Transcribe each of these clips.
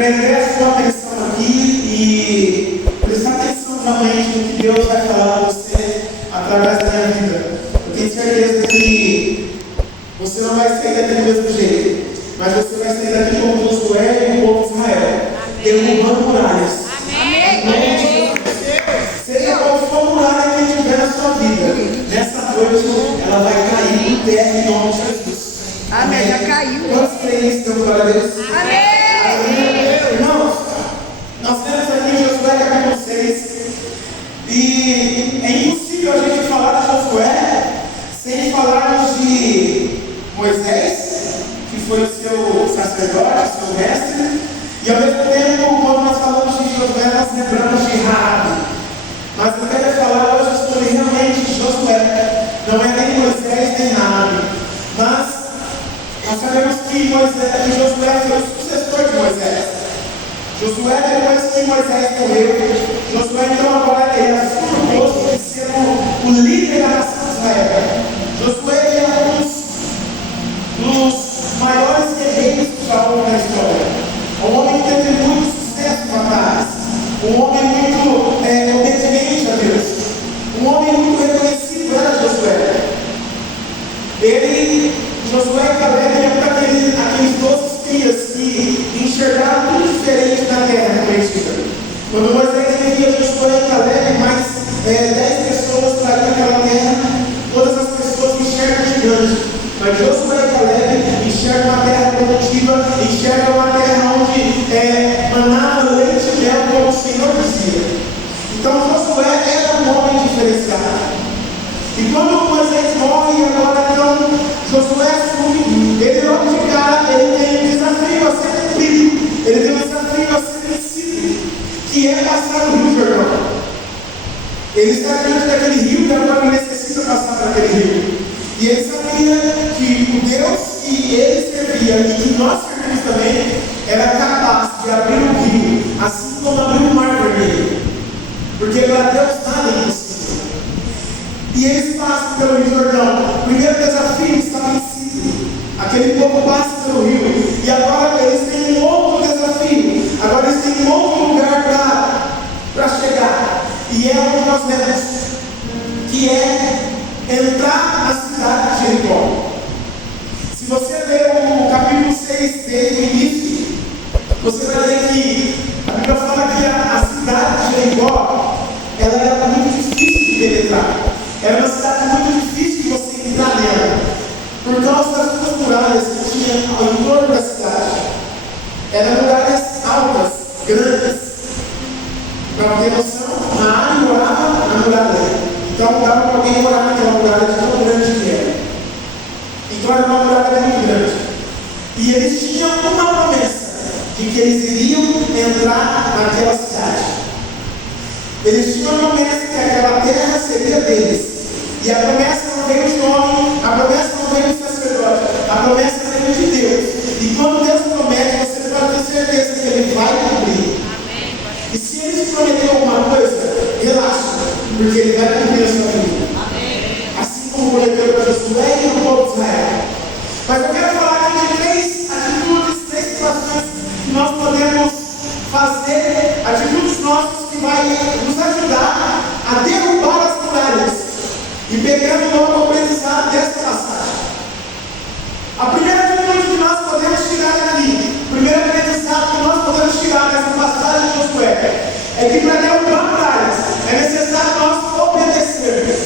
prender a sua atenção aqui e prestar atenção realmente no que Deus vai falar a você através da minha vida. Eu tenho certeza que você não vai sair daqui do mesmo jeito, mas você vai sair daqui como Josué e o povo de Israel, derrubando muralhas. Seja qual for a muralha que tiver na sua vida, nessa noite ela vai cair por terra em nome de Jesus. Amém. Já caiu. Quantos creem isso? Então, glória a Deus. Amém. Irmãos, nós temos aqui Josué capítulo 6. E é impossível a gente falar de Josué sem falarmos de Moisés, que foi o seu sacerdote, seu mestre. E ao mesmo tempo, quando nós falamos de Josué, nós lembramos de Raabe. Mas eu quero falar hoje sobre realmente Josué. Não é nem Moisés nem Raabe. Mas nós sabemos que Josué foi o sucessor de Moisés. Josué, depois que Moisés morreu, Josué então agora ele assume o posto de ser o líder da nação de Israel. Josué é um dos maiores guerreiros que já houve na história. Um homem que teve muito sucesso em batalhas. Um homem muito obediente a Deus. Um homem muito reconhecido era Josué. Josué e Caleb eram aqueles 12 espias que enxergaram tudo diferente na terra prometida. Quando Moisés envia Josué e Caleb, mais 10 pessoas para ir naquela terra, todas as pessoas enxergam gigante. Mas Josué e Caleb enxergam uma terra produtiva, enxergam uma terra onde manava leite e mel, como o Senhor dizia. Então Josué era um homem diferenciado. E quando Moisés morre, agora então Josué assume, ele logo de cara, ele tem um desafio a ser cumprido, ele tem um desafio a ser vencido, que é passar o Rio Jordão. Ele está diante daquele rio e agora ele necessita passar por aquele rio. E ele sabia que o Deus que ele servia e que nós servimos também era capaz de abrir o rio, assim como abriu o mar vermelho. Porque para Deus nada é impossível. E eles passam pelo Rio Jordão. O primeiro desafio está vencido. Aquele povo passa pelo rio. E agora eles têm um outro desafio. Agora eles têm um outro lugar para chegar. E é onde nós vemos, que é entrar na cidade de Jericó. Se você ler o capítulo 6 desde o início, você vai ver que a Bíblia fala que a cidade de Jericó, ela era muito difícil de penetrar. Era uma cidade muito difícil de você entrar nela, por causa das duas muralhas que tinha ao entorno da cidade. Eram muralhas altas, grandes. Para ter noção, Raabe morava na muralha. Então dava para alguém morar naquela muralha de tão grande que era. Então era uma muralha muito grande. E eles tinham uma promessa de que eles iriam entrar naquela cidade. Eles tinham a promessa que aquela terra seria deles. E a promessa não veio de homem, a promessa não veio do sacerdote, a promessa veio de Deus. E quando Deus promete, você pode ter certeza que Ele vai cumprir. Amém. E se Ele te prometeu alguma coisa, relaxa, porque Ele vai cumprir a sua vida. Amém. Assim como prometeu para Josué e o povo de Israel. Mas eu quero falar aqui de 3 atitudes, 3 situações que nós podemos fazer, atitudes nossas que vai nos ajudar a derrubar as muralhas. E pegando logo o aprendizado dessa passagem. A primeira atitude que nós podemos tirar daqui, o primeiro aprendizado que nós podemos tirar dessa passagem de Josué, é que para derrubar muralhas é necessário nós obedecermos.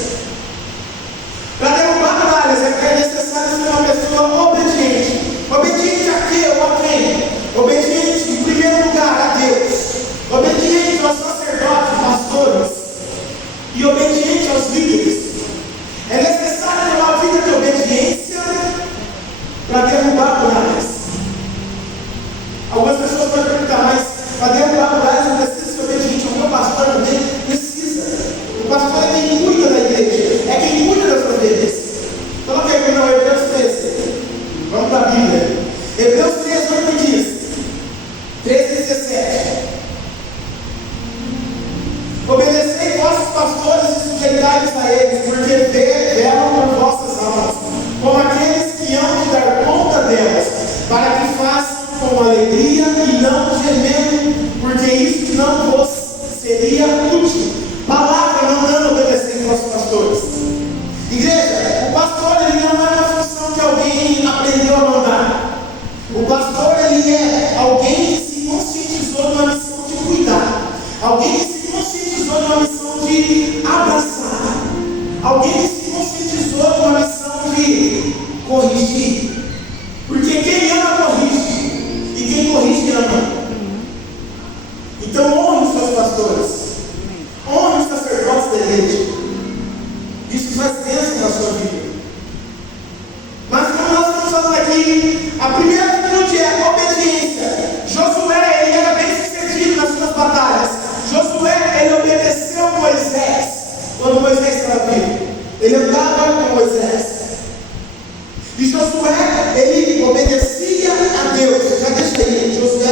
Para derrubar muralhas é necessário ser uma pessoa obediente. Obediente a quê ou a quem? Obediente, em primeiro lugar, a Deus. Obediente aos sacerdotes, pastores. E obediente aos líderes. É necessário ter uma vida de obediência para derrubar muralhas. Algumas pessoas podem perguntar, mas para derrubar muralhas não precisa ser obediente. O meu pastor também precisa. O pastor é quem cuida da igreja, é quem cuida das ovelhas. Coloca aí comigo, Hebreus 13. Vamos para a Bíblia. Hebreus 13, 8 diz: 13:17. Obedecei vossos pastores e sujeitai-vos a eles, porque velam por vossas almas, como aqueles que hão de dar conta delas, para que façam com alegria e não de gemendo, porque isso não vos seria útil. Palavra mandando obedecer aos pastores. Igreja, o pastor ele não é uma função que alguém aprendeu a mandar. O pastor ele é alguém que se conscientizou de uma missão de cuidar, alguém que se conscientizou de uma missão de abraçar, alguém que se conscientizou de uma missão de corrigir. Porque quem ama corrige, e quem corrige ama. Então honre os seus pastores, honre os sacerdotes da igreja. Isso faz bênção na sua vida. Mas como nós estamos falando aqui, a primeira atitude é obediência. Josué, ele era bem sucedido nas suas batalhas. Josué, ele obedeceu Moisés quando Moisés estava vivo. Ele andava com Moisés. E Josué, ele obedecia a Deus. Já deixa aí, Josué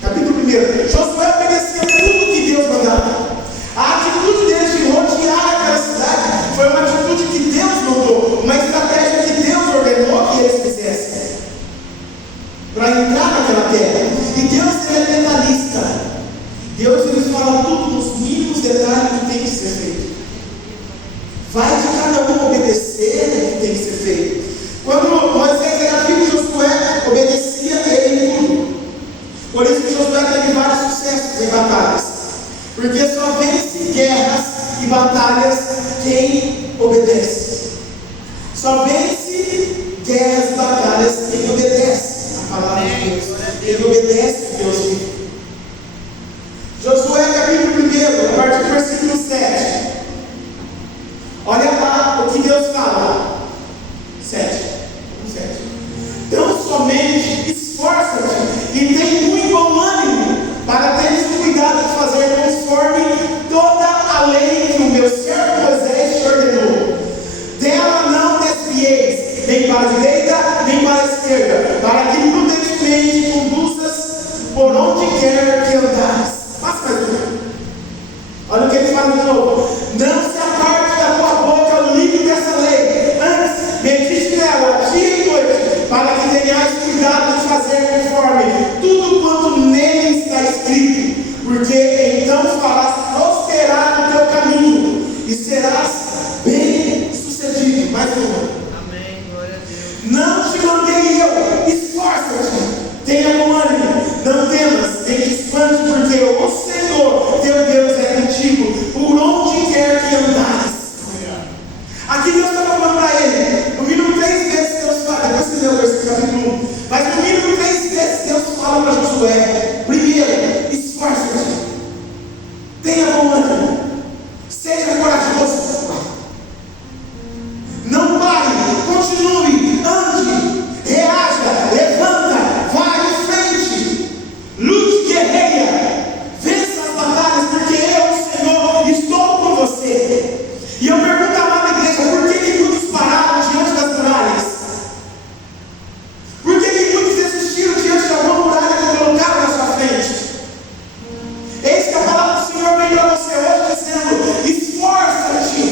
1, capítulo 1. Josué obedecia tudo que Deus mandava. A atitude dele de rodear aquela cidade foi uma atitude que Deus mandou, uma estratégia que Deus ordenou que eles fizessem para entrar naquela terra. E Deus ele é detalhista. Deus ele fala tudo nos mínimos detalhes que tem que ser feito. Vai de cada um obedecer o que tem que ser feito. Quando Moisés era filho de Josué, obedecia ele em tudo. Por isso que Josué teve vários sucessos em batalhas. Porque só vence guerras e batalhas quem obedece. Só vence guerras e batalhas quem obedece a palavra de Deus. Quem obedece o Deus vivo. Josué capítulo 1, a partir do versículo 7. Olha lá o que Deus fala. 7. Então somente esforça-te e tem muito bom ânimo para teres o cuidado de fazer conforme toda a lei que o meu servo Moisés te ordenou. Dela não desvieis, nem para a direita, nem para a esquerda, para que prudentemente conduzas por onde quer que andares. Faça mais um. Olha o que ele fala de novo. Não se aparte da tua boca o livro dessa lei. Antes, medite nela dia e noite, para que tenhas cuidado de fazer conforme tudo quanto nele está escrito, porque então farás prosperar o teu caminho e serás bem sucedido. Mais uma. Amém, glória a Deus. Não te mandei eu, esforça-te, tenha bom ânimo, não temas, nem te espante, porque o Senhor teu Deus é contigo, por onde quer que andares. Aqui Deus está falando para ele, no mínimo 3 vezes Deus fala, depois você lê o versículo capítulo 1, mas no mínimo 3 vezes Deus fala para Josué: primeiro, esforça-te, tenha bom ânimo, seja corajoso, não pare, continue, ande, reaja, levanta, vá em frente, lute, guerreia, vença as batalhas, porque eu, Senhor, estou com você. E eu pergunto, amada igreja, por que muitos pararam diante das muralhas? Por que muitos desistiram diante de alguma muralha que colocaram na sua frente? Eis que a palavra do Senhor vem para você hoje dizendo: esforça-te,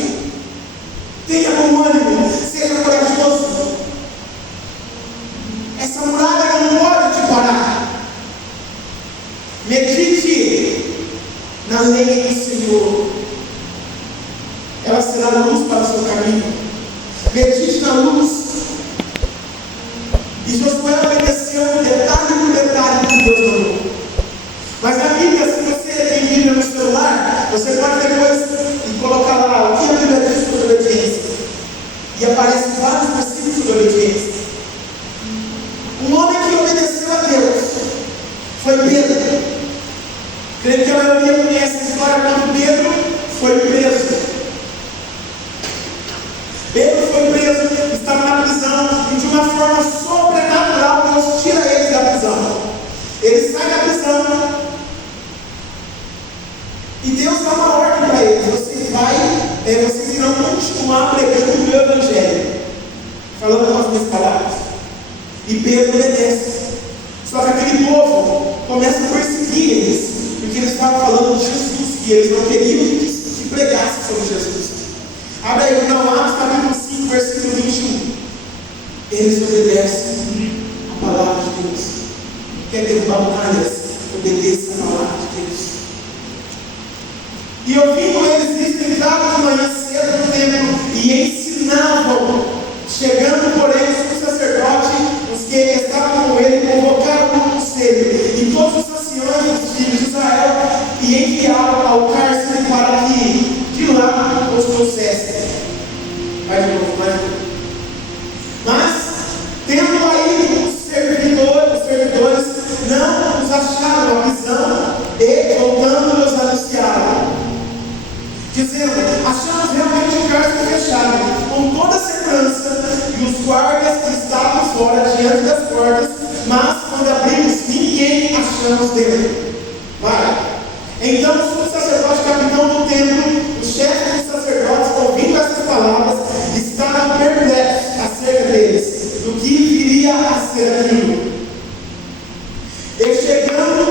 tenha bom ânimo, seja corajoso. Essa muralha não pode te parar. Medite na lei do Senhor, ela será luz para o seu caminho. Medite na luz. E Josué obedeceu detalhe por detalhe que Deus mandou. Mas na Bíblia, se você tem Bíblia no celular, você pode depois colocar lá o que a Bíblia diz sobre obediência. E aparece vários versículos sobre obediência. Um homem que obedeceu a Deus foi Pedro. Creio que a maioria conhece a história quando Pedro foi preso. Pedro foi preso, estava na prisão, e de uma forma sobrenatural Deus tira ele da prisão. Ele sai da prisão e Deus dá uma ordem para ele: vocês irão continuar pregando o meu evangelho, falando com as minhas palavras. E Pedro obedece. Só que aquele povo começa a perseguir eles, porque eles estavam falando de Jesus e eles não queriam que pregasse sobre Jesus. Abre aí, não, Atos capítulo 5, versículo 21. Eles obedecem a palavra de Deus. quer derrubar muralhas, obedeça a palavra de Deus. E ouvindo eles isso, entravam de manhã cedo no templo e ensinavam. Chegando, porém, o sacerdote, os que estavam com ele, convocaram o conselho e todos os anciões dos filhos de Israel e enviaram ao cárcere para que de lá os trouxessem. Vai de novo, vai de novo. Mas, tendo aí os servidores não os acharam na prisão e, voltando-os, anunciaram, dizendo: achamos realmente o cárcere fechado, com toda a segurança, e os guardas que estavam fora, diante das portas, mas quando abrimos, ninguém achamos dentro. Vai. Então o sumo sacerdote, capitão do templo, o chefe dos sacerdotes, ouvindo essas palavras, estavam perplexos acerca deles, do que viria a ser aquilo. E chegando,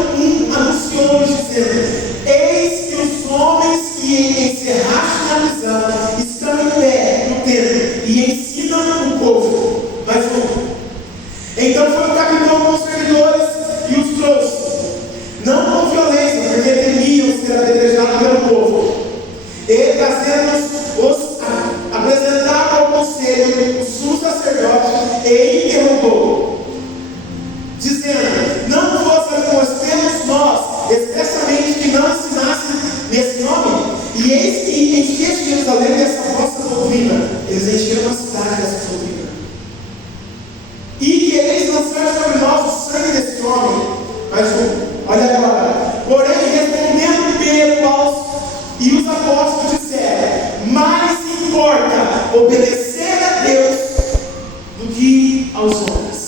anunciou-lhes, dizendo: eis que os homens que encerraste na prisão estão em pé no templo e ensinam o povo. Mais um. Então foi o capitão com os servidores e os trouxe, não com violência, porque temiam ser apedrejados pelo povo. E trazendo-os, apresentaram ao conselho o sumo sacerdote e interrogou, dizendo: não vos admoestemos nós expressamente que não ensinasse nesse nome? E eis que encheste Jerusalém dessa vossa doutrina. Eles encheram a cidade dessa doutrina. E quereis lançar sobre nós o sangue desse homem. Mais um. Olha agora. Porém, respondendo Pedro e os apóstolos disseram: mais importa obedecer a Deus do que aos homens.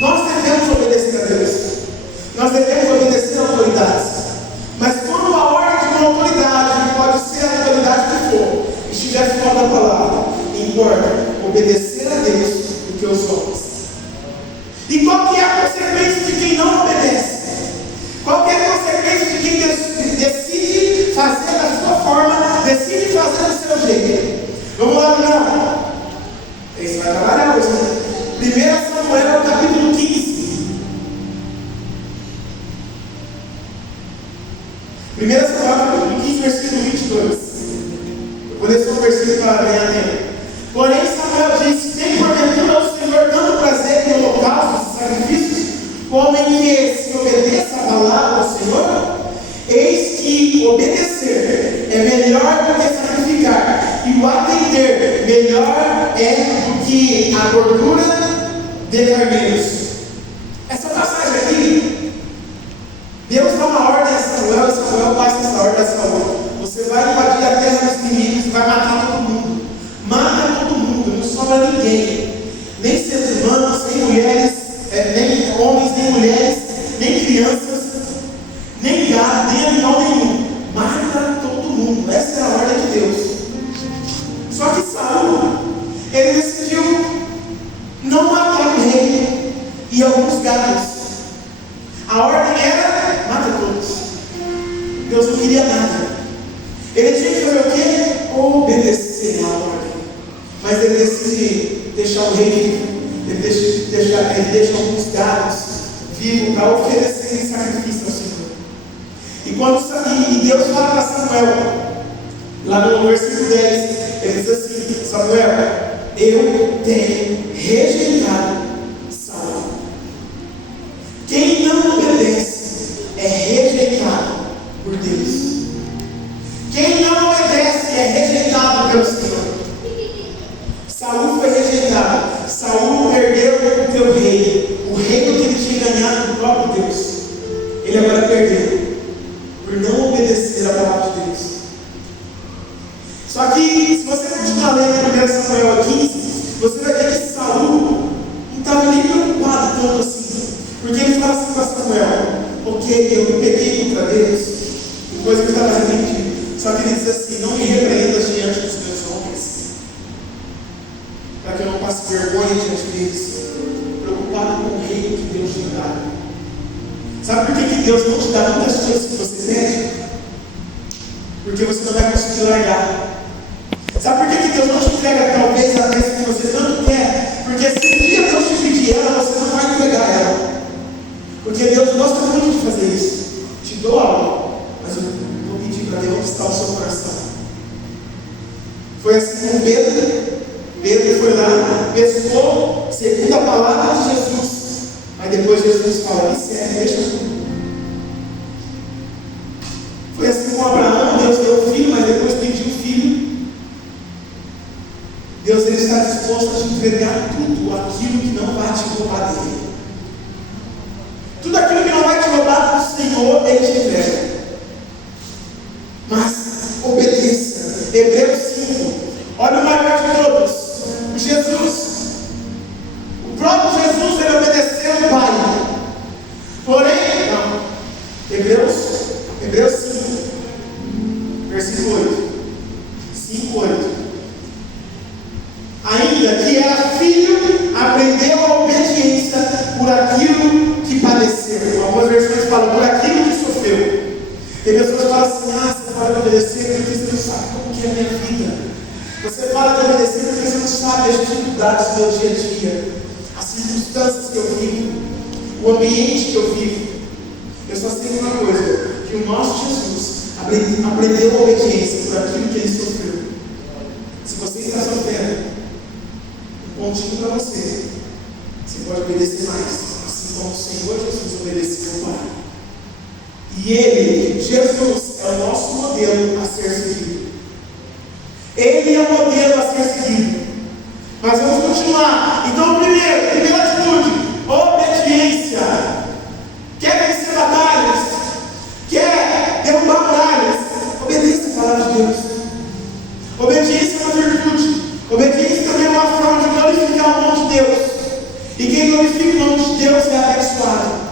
Nós devemos obedecer a Deus. Nós devemos obedecer a autoridades. Mas quando a ordem de uma autoridade, pode ser a autoridade que for, estiver fora da palavra, importa obedecer a Deus do que aos homens. E qual que é a consequência de quem não obedece? Qual que é a consequência de quem decide fazer da sua forma, decide fazer do seu jeito? Vamos lá, não. Esse vai trabalhar hoje. 1 Samuel, capítulo 15. 1 Samuel, capítulo 15, versículo 22. Eu vou ler só um versículo para ganhar tempo. Porém, Samuel disse: tem porventura o Senhor tanto prazer em holocaustos e sacrifícios, como em que se obedeça a palavra ao Senhor? Eis que obedecer é melhor do que sacrificar, e o atender melhor é do que a gordura de carneiros. Essa passagem aqui, Deus dá uma ordem a Samuel, e Samuel passa essa ordem a Saul: você vai invadir a terra dos inimigos, vai matar todo mundo. Mata todo mundo, não sobra ninguém. Nem seres humanos, nem mulheres, nem homens, nem mulheres, nem crianças, nem gado, nem animal nenhum. Mata todo mundo. Essa é a ordem de Deus. Só que Saul, ele decidiu não matar o rei e alguns gados. A ordem era: mata todos. Deus não queria nada. Ele tinha que fazer o quê? Obedecer a ordem. Mas ele decide deixar o rei vivo. Ele deixa alguns gados vivos para oferecer sacrifício ao Senhor. E Deus fala para Samuel, lá no versículo 10, ele diz assim: Samuel, eu tenho rejeitado Saul. Quem não obedece é rejeitado por Deus. Quem não obedece é rejeitado pelo Senhor. Saul foi rejeitado. Saul perdeu o teu rei, o reino que ele tinha ganhado do próprio Deus. Ele agora perdeu por não obedecer a palavra de Deus. Só que, se você continuar lendo 1 Samuel 15, você vai ver que Saul não estava nem preocupado tanto assim. Porque ele fala assim para Samuel: ok, eu pequei contra Deus, depois que eu estava arrependido. Só que ele diz assim: não me repreendas diante dos meus homens, para que eu não passe vergonha diante deles, preocupado com o reino que Deus te dá. Sabe por que Deus não te dá muitas coisas que você pede? Porque você não vai conseguir largar. Sabe por que Deus não te entrega talvez a bênção que você tanto quer? Porque se um dia Deus te pedir ela, você não vai entregar ela. Porque Deus gosta muito de fazer isso. Te dou algo, mas eu vou pedir para Deus onde está o seu coração. Foi assim com Pedro. Pedro foi lá, pescou, segundo a palavra de Jesus. Mas depois Jesus fala: me segue, deixa tudo. Foi assim com Abraão. Deus deu o filho, mas depois pediu o filho. Deus ele está disposto a te entregar tudo aquilo que não vai te roubar dele. Tudo aquilo que não vai te roubar do Senhor, Ele te entrega. Mas obedeça. Hebreus 5. Olha o maior de todos, Jesus. O próprio Jesus, ele obedeceu ao Pai. Porém, não. Hebreus 5, versículo 8. 5, 8. Ainda que era filho, aprendeu a obediência por aquilo que padeceu. Algumas versões falam por aquilo que sofreu. Tem pessoas que falam assim: você fala de obedecer porque você não sabe como que é a minha vida. Você fala de obedecer porque você não sabe as dificuldades do meu dia a dia, as circunstâncias que eu vivo, o ambiente que eu vivo. Eu só sei uma coisa: que o nosso Jesus aprendeu a obediência por aquilo que ele sofreu. Se você está sofrendo, um pontinho para você. Você pode obedecer mais, assim como o Senhor Jesus obedeceu ao Pai. E Ele, Jesus, é o nosso modelo a ser seguido. Ele é o modelo a ser seguido. Mas vamos continuar. Então, primeira atitude: obediência. Quer vencer batalhas? Quer derrubar muralhas? Obedeça a palavra de Deus. Obediência é uma virtude. Obediência também é uma forma de glorificar o nome de Deus. E quem glorifica o nome de Deus é abençoado.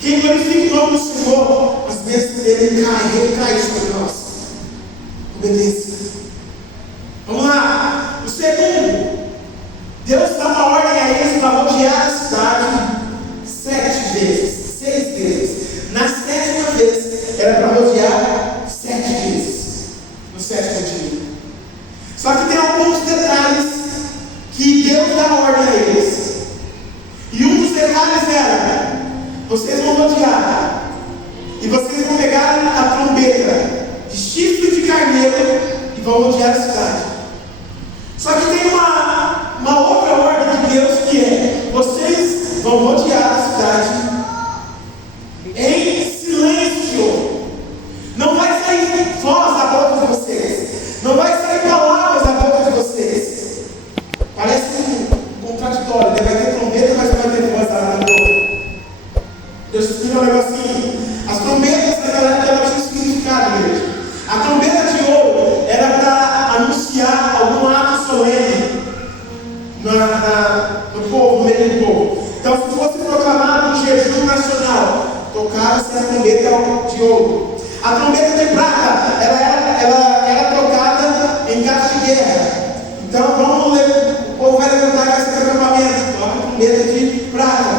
Quem glorifica o nome do Senhor, as bênçãos dele recai sobre nós. Obedeça. Vamos lá. O segundo: Deus dá uma ordem a eles para rodear a cidade 7 vezes, 6 vezes. Na 7ª vez era para rodear 7 vezes. No 7º dia. Só que tem alguns detalhes que Deus dá ordem a eles. E um dos detalhes era: vocês vão rodear e vocês vão pegar a trombeta de chifre de carneiro e vão rodear a cidade. Só que tem uma outra ordem de Deus, que é: vocês vão rodear a cidade em silêncio. Não vai sair voz da boca de vocês, não vai sair palavras da boca de vocês. Parece um contraditório, né? Vai ter trombeta, mas não vai ter voz da boca. Deus explica um negocinho. As trombetas naquela época elas tinham significado, igreja. A trombeta de ouro era para anunciar algum ato solene no povo, no meio do povo. Então, se fosse proclamado um jejum nacional, tocava-se a trombeta de ouro. A trombeta de prata, ela era tocada em caso de guerra. Então, o povo vai levantar e vai ser acampamento. Toca a trombeta de prata.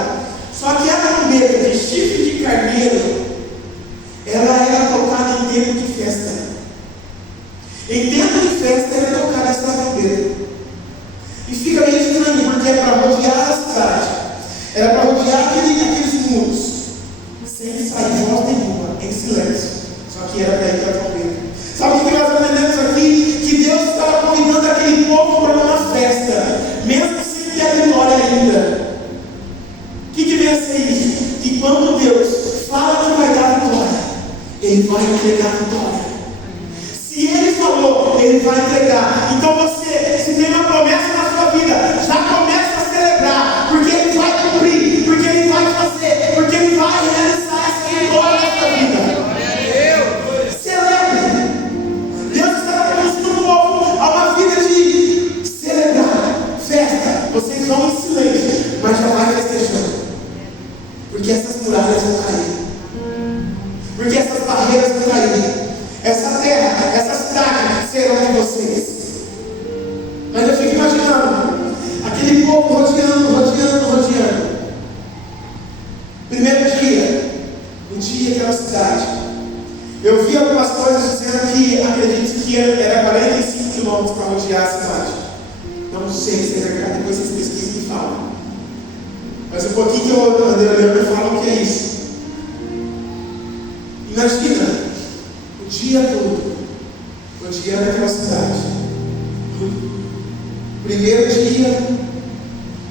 Só que a trombeta de chifre de carneiro, ela era tocada em tempo de festa. Em tempo de festa era tocada essa trombeta. E fica meio estranho, porque é para rodear a cidade. Era para rodear aqueles muros, sem sair voz nenhuma, em silêncio. Só que era para ir para a trombeta. Sabe o que nós aprendemos aqui? Que Deus estava convidando aquele povo para uma festa, mesmo sem ter a vitória ainda. O que vem a ser isso? Que quando Deus fala que vai dar a vitória, Ele vai entregar a vitória. Se Ele falou, Ele vai entregar. Então você, se tem uma promessa na sua vida, já começa a celebrar, porque Ele vai cumprir, porque Ele vai fazer, porque Ele vai realizar essa vitória na sua vida. Celebre. Deus está conduzindo o povo a uma vida de celebrar, festa. Vocês vão em silêncio, mas já vai festejando. Porque essas muralhas vão cair. Porque essas barreiras vão cair. Essa terra, essa cidade serão de vocês. Mas eu fico imaginando aquele povo rodeando. Primeiro dia, o dia daquela cidade. Eu vi algumas coisas dizendo que acredito que era 45 quilômetros para rodear a cidade. Não não sei se é verdade, depois vocês pesquisam e me falam. Mas um pouquinho que eu andei olhando e falo o que é isso. Imagina o dia todo, rodeando aquela cidade. Primeiro dia,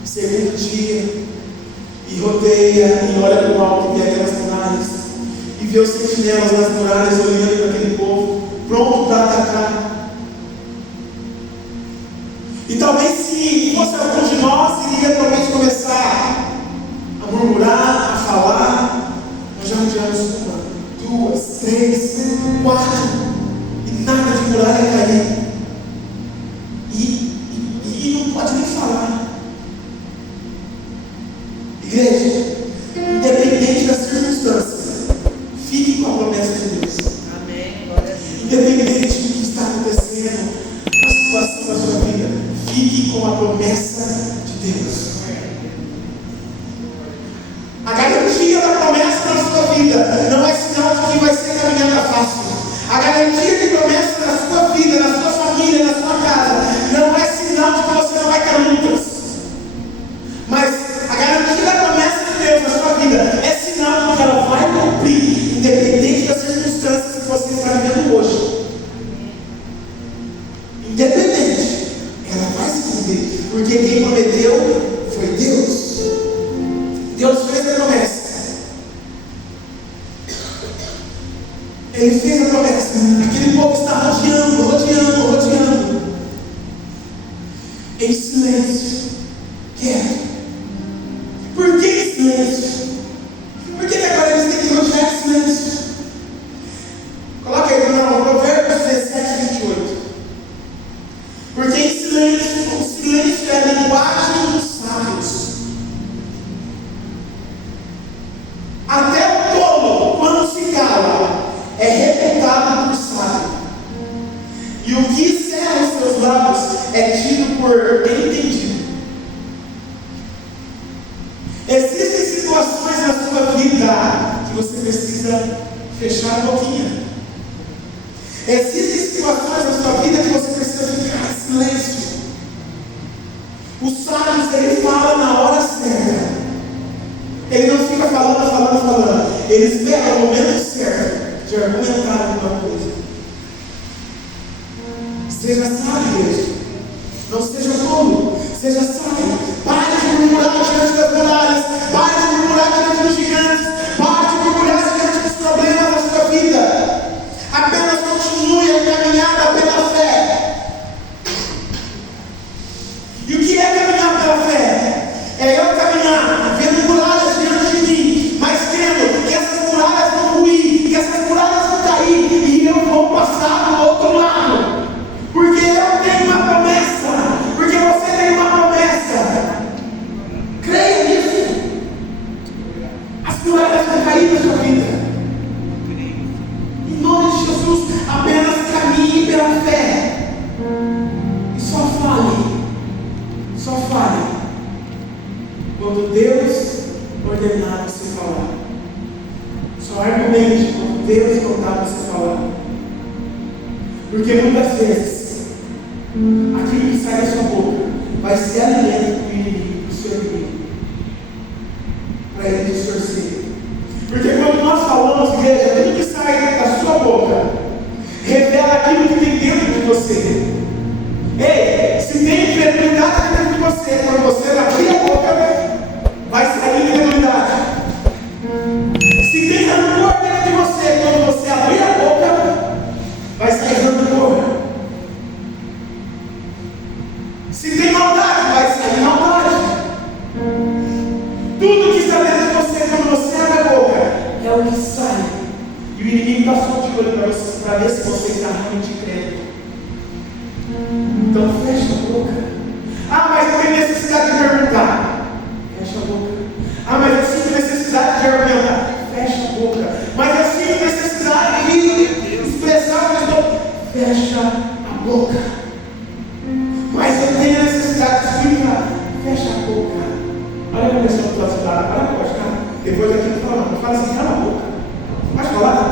segundo dia, e rodeia e olha para o alto e vê aquelas muralhas, e vê os sentinelas nas muralhas olhando para aquele povo, pronto para atacar. E talvez se fosse algum de nós, iria talvez começar a murmurar, a falar. Nós já rodeamos uma, duas, três, quatro, e nada de muralha cair. E não pode nem falar. Igreja, independente das circunstâncias, fique com a promessa de Deus. Amém. Independente do que está acontecendo, a situação da sua vida, fique com a promessa de Deus. A garantia da promessa na sua vida não é sinal de que vai ser caminhada fácil. A garantia de promessa na sua vida, na sua família, na sua casa, não é sinal de que você não vai ter lutas. Mas a garantia da promessa de Deus na sua vida é sinal de que ela vai cumprir, independente das circunstâncias que você está vivendo hoje. Independente, ela vai se cumprir, porque quem prometeu foi Deus. Deus fez a promessa. Ele fez a promessa. Aquele povo está rodeando, em silêncio, quieto. Por que em silêncio? Por que agora eles têm que rodear em silêncio? Coloca aí no Provérbios 17:28. Porque em silêncio, o silêncio é a linguagem dos sábios. Até o tolo, quando se cala, é reputado por sábio. E o que encerra os seus lábios é tido por entendido. Existem situações na sua vida que você precisa fechar a boquinha. Existem situações na sua vida que você precisa ficar em silêncio. Os sábios, ele fala na hora certa. Ele não fica falando. Ele espera o momento certo de argumentar alguma coisa. Seja sábio, igreja. Não seja tolo. Seja sábio. Pare de murmurar diante das muralhas. Pare de murmurar diante dos gigantes. Pare de murmurar diante dos problemas da sua vida. Apenas continue a caminhada pela fé. E o que é caminhar pela fé? É eu caminhar, vendo muralhas diante de mim, mas crendo que essas muralhas vão ruir, que essas muralhas vão cair, e eu vou passar do outro lado. Porque eu tenho uma promessa, porque você tem uma promessa. Creia nisso. As muralhas vão cair na sua vida. Em nome de Jesus, apenas caminhe pela fé. E só fale quando Deus ordenar você falar. Só argumente quando Deus mandar você falar. Porque muitas vezes aquilo que sai da sua boca vai ser alimento para o inimigo, para o seu inimigo, para ele distorcer. Porque quando nós falamos, igreja, tudo que sai da sua boca revela aquilo que tem dentro de você. Ei, se tem incredulidade dentro de você, quando você abrir a boca, vai sair incredulidade. Se tem rancor dentro de você, quando você abrir a boca, vai sair rancor. Se tem maldade, vai sair maldade. Tudo que está dentro de você, quando você abre a boca, é o que sai. E o inimigo está só de olho para ver se você está realmente crendo. Então fecha a boca. Ah, mas eu tenho necessidade de perguntar. Fecha a boca. Ah, mas eu sinto necessidade de argumentar. Fecha a boca. Mas eu sinto necessidade de expressar o que eu estou. Fecha a boca. Mas eu tenho necessidade de explicar. Fecha a boca. Olha a pessoa que está cidade. Para, pode ficar. Depois daquilo fala, não. Fala assim, cala a boca. Pode falar?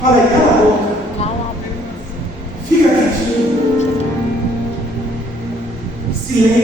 Fala aí, cala a boca. Fica quietinho. Silêncio.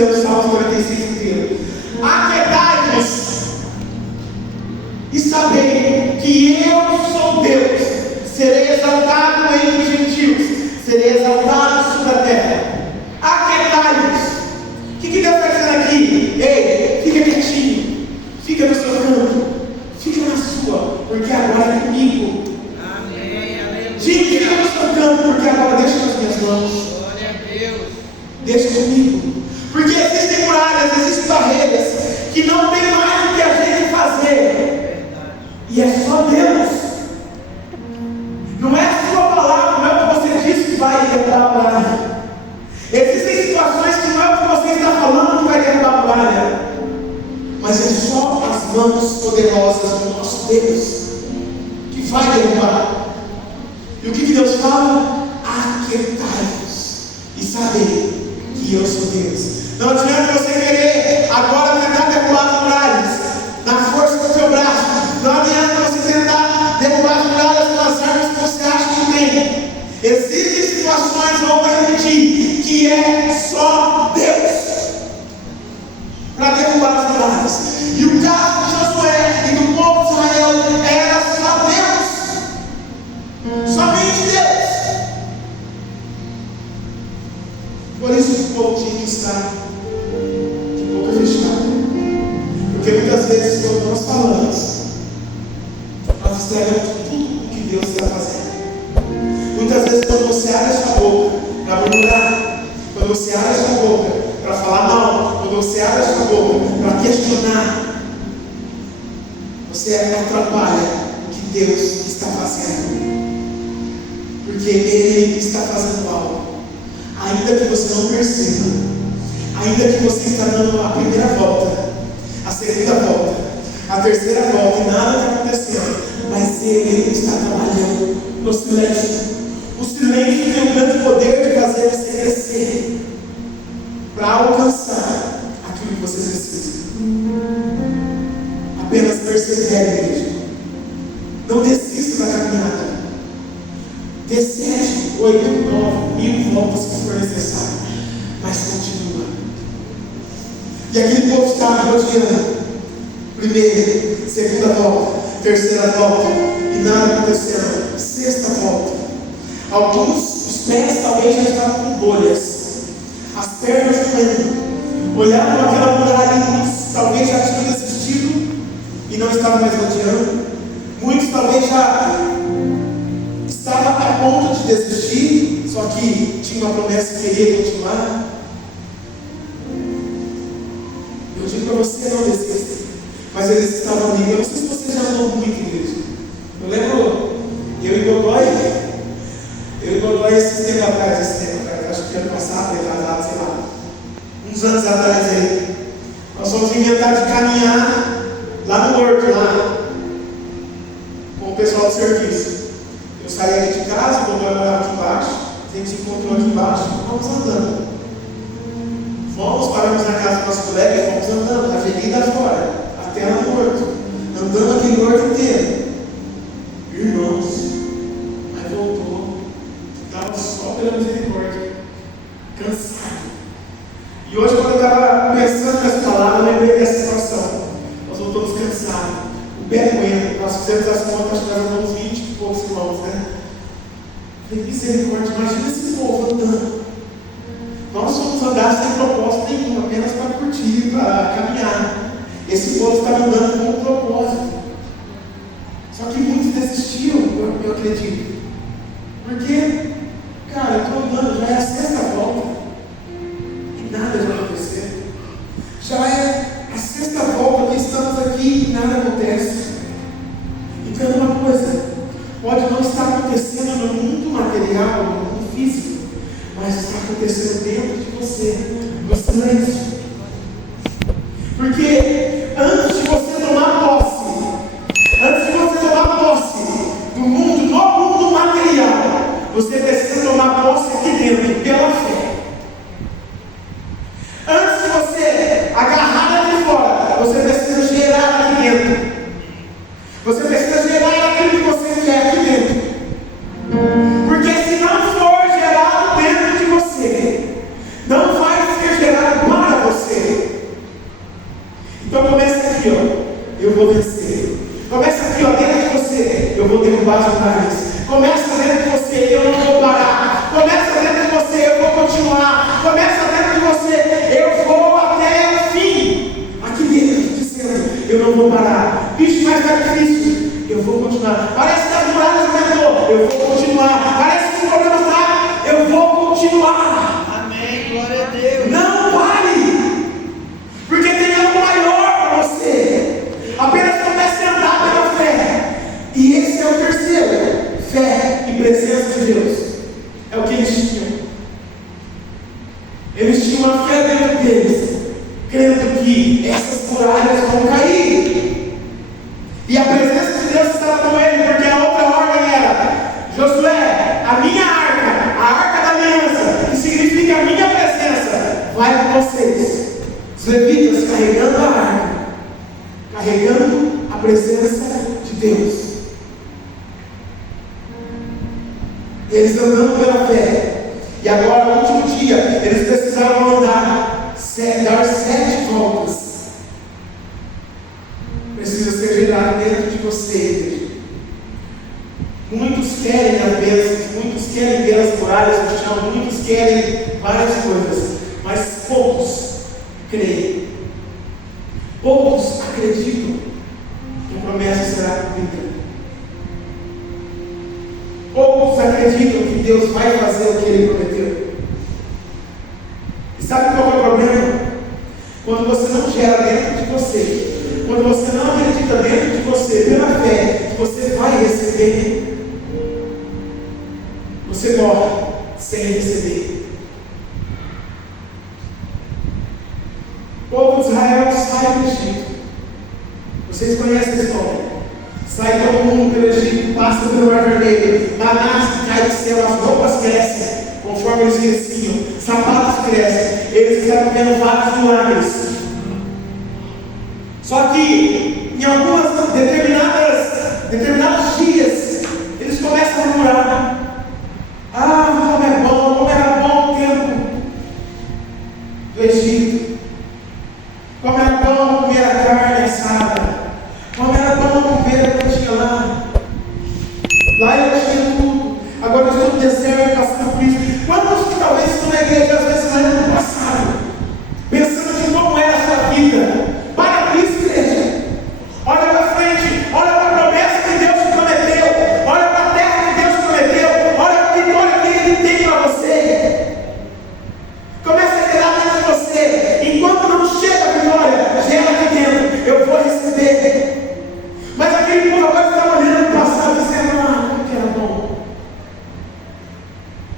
ler o Salmo 46 inteiro. Aquietai-vos e sabei que eu sou Deus, serei exaltado entre os gentios, serei exaltado sobre a terra. Aquietai-vos. O que Deus está dizendo aqui? Ei, fica quietinho, fica no seu canto, fica na sua, porque agora é comigo. Diga, fica no seu canto, porque agora deixa nas minhas mãos. Glória a Deus. Deixa comigo. Porque existem muralhas, existem barreiras que não tem mais o que a gente fazer. E é só Deus. Não é a sua palavra, não é o que você diz que vai derrubar a muralha. Existem situações que não é o que você está falando que vai derrubar a muralha, mas é só as mãos poderosas do nosso Deus que vai derrubar. E o que Deus fala? Aquietai-vos e saber que eu sou Deus. Não adianta você querer agora tentar derrubar as muralhas na força do seu braço. Não adianta você tentar derrubar as muralhas com as armas que você acha que tem. Existem situações, vamos repetir, que é só Deus para derrubar as muralhas. E o caso de Josué e do povo de Israel era só Deus. Somente Deus. Por isso o povo tinha que estar de boca fechada. Porque muitas vezes, quando nós falamos, nós estragamos tudo o que Deus está fazendo. Muitas vezes, quando você abre a sua boca para murmurar, quando você abre a sua boca para falar mal, quando você abre a sua boca para questionar, você atrapalha o que Deus está fazendo. Porque Ele está fazendo algo, ainda que você não perceba, ainda que você está dando a primeira volta, a segunda volta, a terceira volta e nada está acontecendo, mas Ele está trabalhando no silêncio. O silêncio tem o grande poder de fazer você crescer para alcançar aquilo que você precisa. Apenas persevere, igreja. Não desista da caminhada. Dê 7, 8, 9 mil voltas que for necessário, mas continua. E aquele povo estava rodeando, primeira, segunda volta, terceira volta, e nada acontecendo, sexta volta. Alguns, os pés talvez já estavam com bolhas, as pernas doendo, olhavam aquela muralha e muitos talvez já tinham desistido e não estavam mais rodeando. Muitos talvez já estava a ponto de desistir, só que tinha uma promessa que queria continuar. Eu digo para você, não desista. Mas eles estavam ali. Eu não sei se você já andou muito, igreja. Eu lembro, eu e Godoy esse tempo atrás, acho que ano passado, retrasado, sei lá, uns anos atrás aí, nós fomos inventar de caminhar lá no horto, lá, com o pessoal do serviço. Eu saí aqui de casa, o Godoy morava aqui embaixo, a gente se encontrou aqui embaixo e fomos andando. Paramos na casa do nosso colega e fomos andando, na avenida fora, até lá no horto, andando aquele horto inteiro. Irmãos, aí voltou, estava só pela misericórdia, cansado. E hoje, quando eu estava pensando nessa palavra, eu lembrei dessa situação. Nós voltamos cansados, o pé doendo. Nós fizemos as contas, acho que nós andamos 20 e poucos irmãos, né? Falei, misericórdia, imagina esse povo andando. Nós fomos andar sem propósito nenhum, apenas para curtir, para caminhar. Esse povo estava andando com um propósito. Só que muitos desistiram, eu acredito. Porque, cara, eu estou andando, já é a sexta volta e nada vai acontecer. Já é a sexta volta que estamos aqui e nada acontece. Então, uma coisa, pode não estar acontecendo no mundo material, no mundo físico, mas está acontecendo dentro de você, no silêncio. Porque antes de você tomar posse do mundo, no mundo material, você precisa tomar posse aqui dentro, pela fé. Antes de você agarrar aqui fora, você precisa gerar aqui dentro. Você precisa gerar aquilo que você quer aqui dentro. Porque se não for gerado dentro de você, não vai ser gerado para você. vou vencer. Começa aqui, ó, dentro de você, eu vou derrubar as muralhas. Começa dentro de você, eu não vou parar. Começa dentro de você, eu vou continuar. Começa dentro de você, eu vou até o fim. Aqui dentro, dizendo, eu não vou parar. Bicho, mas está difícil, eu vou continuar. Parece que as muralhas aumentou, eu vou continuar. Parece que o problema está, eu vou continuar. Amém, glória a Deus. Não pare, porque tem algo maior para você. Apenas comece a andar pela fé. E esse é o terceiro: fé e presença de Deus. É o que eles tinham. Eles tinham uma fé dentro deles, crendo que essas muralhas vão cair. E a presença de Deus estava com ele, porque a outra ordem era: Josué, a minha arca, a arca da aliança, que significa a minha presença, vai com vocês. Os levitas carregando a arca, carregando a presença de Deus. Eles andando pela fé. E agora, no último dia, eles precisavam andar, dar 7 voltas. Precisa ser gerado dentro de você, igreja. Muitos querem as bênçãos, muitos querem ver as muralhas do chão, muitos querem várias coisas, mas poucos creem. Poucos acreditam que a promessa será cumprida. Poucos acreditam que Deus vai fazer o que Ele prometeu. E sabe qual é o problema? Quando você não gera dentro de você, quando você não acredita dentro de você, pela fé, que você vai receber, você morre sem receber. O povo de Israel sai do Egito. Vocês conhecem a história. Sai todo mundo pelo Egito, passa pelo Mar Vermelho, maná cai do céu, as roupas crescem, conforme eles cresciam, sapatos crescem, eles estavam vendo vários milagres. Só que, em algumas determinados dias, eles começam a murmurar: ah, como é bom, como era bom o tempo do Egito, como era bom comer a carne assada, como era bom comer o que tinha lá. Lá eu tinha tudo. Agora eu estou no deserto, passando por isso. Quantos talvez estão na igreja, às vezes, no ano passado, pensando de como era a sua vida? Para com isso, igreja. Olha para frente. Olha para a promessa que Deus te prometeu. Olha para a terra que Deus te prometeu. Olha para a vitória que Ele tem para você. Comece a gerar dentro de você. Enquanto não chega a vitória, gera aqui dentro. Eu vou receber. Mas aquele povo agora está olhando para o passado e dizendo: ah, como que era bom.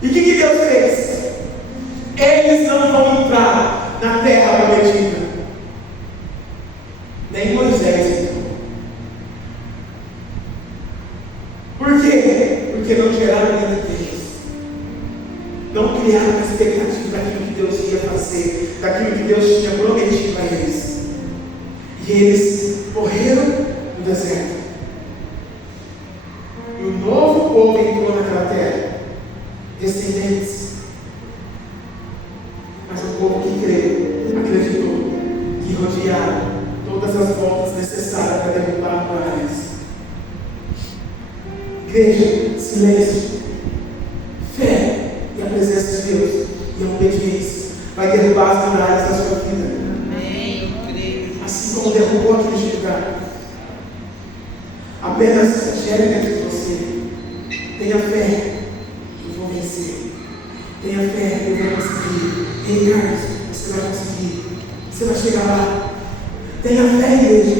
E o que Deus fez? Eles não vão entrar na terra prometida. Nem Moisés entrou. Por quê? Porque não geraram dentro deles. Não criaram uma expectativa daquilo que Deus ia fazer, daquilo que Deus tinha prometido a eles. E eles morreram no deserto. E o novo povo entrou naquela terra, descendentes. Mas o povo que creu, acreditou, que rodearam todas as voltas necessárias para derrubar muralhas. Igreja, silêncio, fé e a presença de Deus e a obediência vai derrubar as muralhas da sua vida. Amém, creio. Assim como derrubou aquele lugar. Apenas gere dentro de você. Tenha fé, eu vou vencer. Tenha fé, eu vou conseguir. Ei, Carlos, você vai conseguir. Você vai chegar lá. Tenha fé, igreja.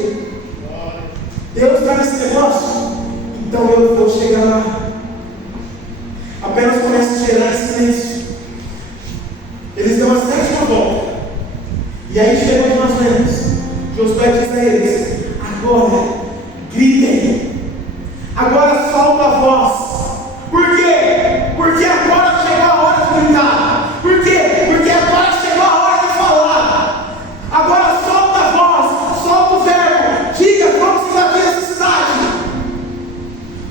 Deus está nesse negócio. Então eu vou chegar lá. Apenas comece a gerar silêncio. Eles dão a 7ª volta. E aí chegou onde nós vemos. Josué diz a eles: agora gritem. Agora solta a voz. Por quê? Porque agora chegou a hora de gritar. Por quê? Porque agora chegou a hora de falar. Agora solta a voz, solta o verbo. Diga como se invadir essa cidade.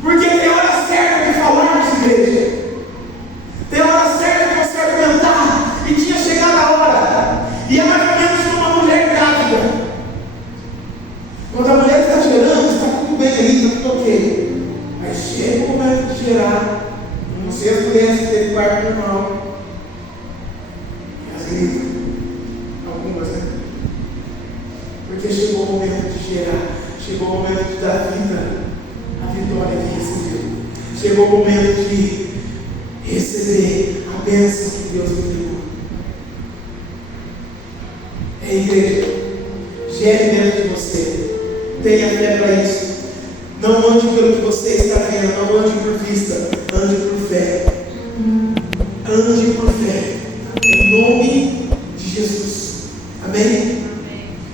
Porque tem hora certa de falarmos, igreja. Tem hora certa de você argumentar. E tinha chegado a hora. E é mais ou menos como uma mulher grávida. Quando a mulher está Porque chegou o momento de gerar, chegou o momento de dar vida, a vitória que recebeu. Chegou o momento de receber a bênção que Deus me deu. É igreja, gere dentro de você, tenha fé para isso. Não ande pelo que você está vendo, não ande por vista, ande por fé. Ande por fé, em nome de Jesus. Amém?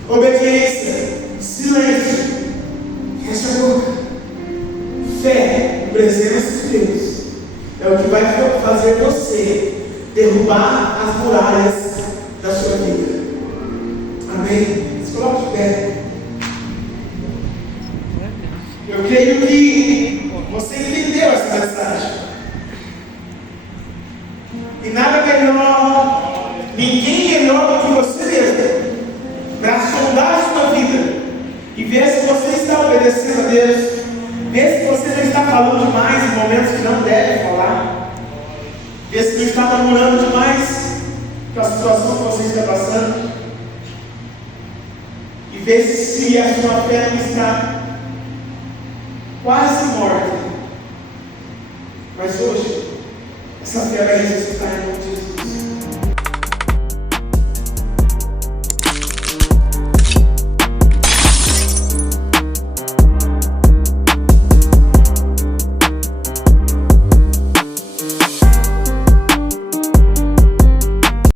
Obediência, silêncio, fecha a boca. Fé, presença de Deus, é o que vai fazer você derrubar as muralhas da sua vida. Amém? Se coloque de pé. Eu creio que você entendeu essa mensagem. E nada melhor, ninguém melhor do que você mesmo, para sondar a sua vida e ver se você está obedecendo a Deus, ver se você não está falando demais em momentos que não deve falar, ver se não está murmurando demais com a situação que você está passando, e ver se a sua fé não está quase morta. Mas hoje, essa fé vai ressuscitar em nome de Jesus.